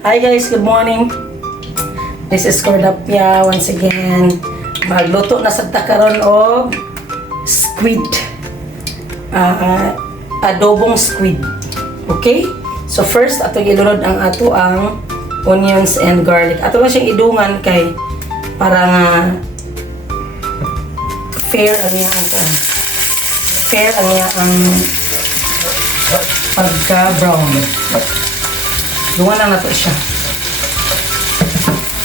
Hi guys, good morning. This is Cordapia once again. Magluto na sa takaron og squid. Adobong squid. Okay? So first ato ilunod ang onions and garlic. Ato lang siyang idungan kay para nga fair ang pagka-brown. Dungan lang nato siya.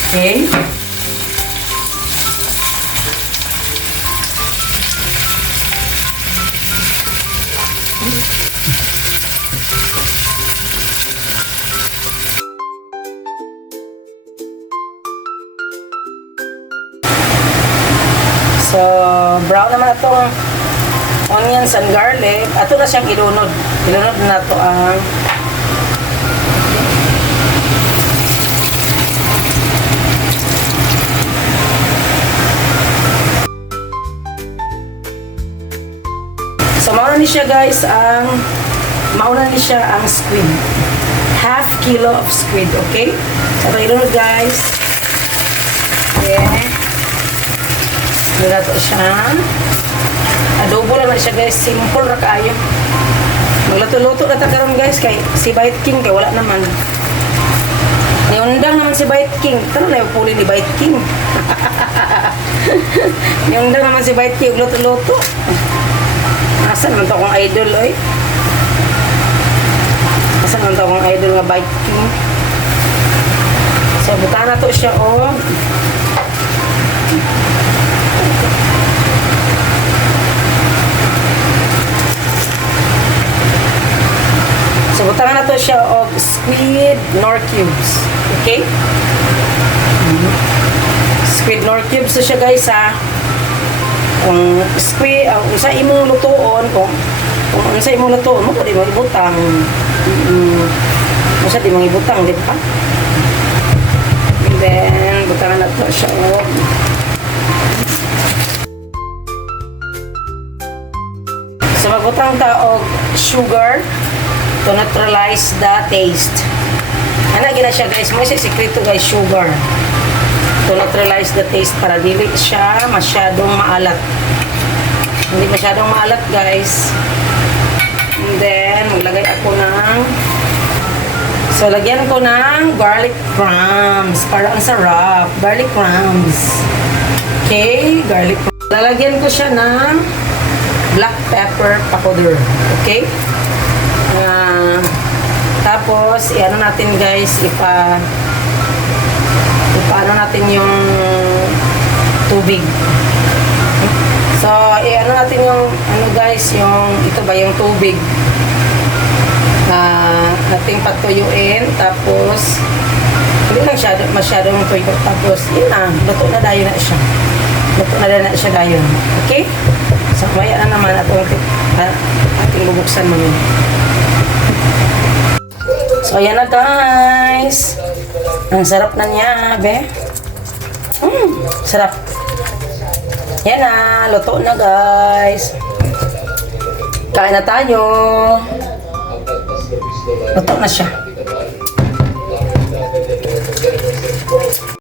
Okay. So, brown naman na itong onions and garlic. Ato na siyang ilunod. Ilunod na ito ang so, mauna ni siya guys ang squid. Half kilo of squid, okay? So, ito ilunod guys. Okay. Nilato siya. Adobo lang na siya guys. Simple ra kaayo. Magluto-luto na ta karon guys kay si Bite King kay wala naman. Niundang naman si Bite King. Tara na yung puli ni Bite King. Niundang naman si Bite King. Luto-luto. Asa naman to akong idol oy. Asa naman to akong idol nga Bite King. So buta na to siya o. So, butangan na to siya og squid nor cubes. Okay? Squid nor cubes to siya guys ha. Kung squid, usa imong lutoon, kung usa imong lutoon, mo pwede mo ibutang. Usa di mong ibutang, di ba? And then, butangan na to siya og so, magbutang ta og sugar to neutralize the taste. Ano gina siya guys? May sikreto guys, sugar. To neutralize the taste para dili siya masyadong maalat. Hindi masyadong maalat guys. And then, maglagay ako ng so, lagyan ko ng garlic crumbs para ang sarap. Garlic crumbs. Okay, garlic crumbs. Lalagyan ko siya ng black pepper powder. Okay? Tapos, i-ano natin guys, ipaano natin yung tubig. So, i-ano natin yung, ano guys, yung, ito ba yung tubig. Ating patuyuin, tapos, hindi lang masyadong tuyo. Tapos, yun na, luto na dayon na siya. Luto na dayon na siya dayon. Okay? So, maya na naman ating bubuksan mo. So, ayan na guys. Ang sarap na niya, be. Sarap. Yan na. Luto na guys. Kain na tayo. Luto na siya.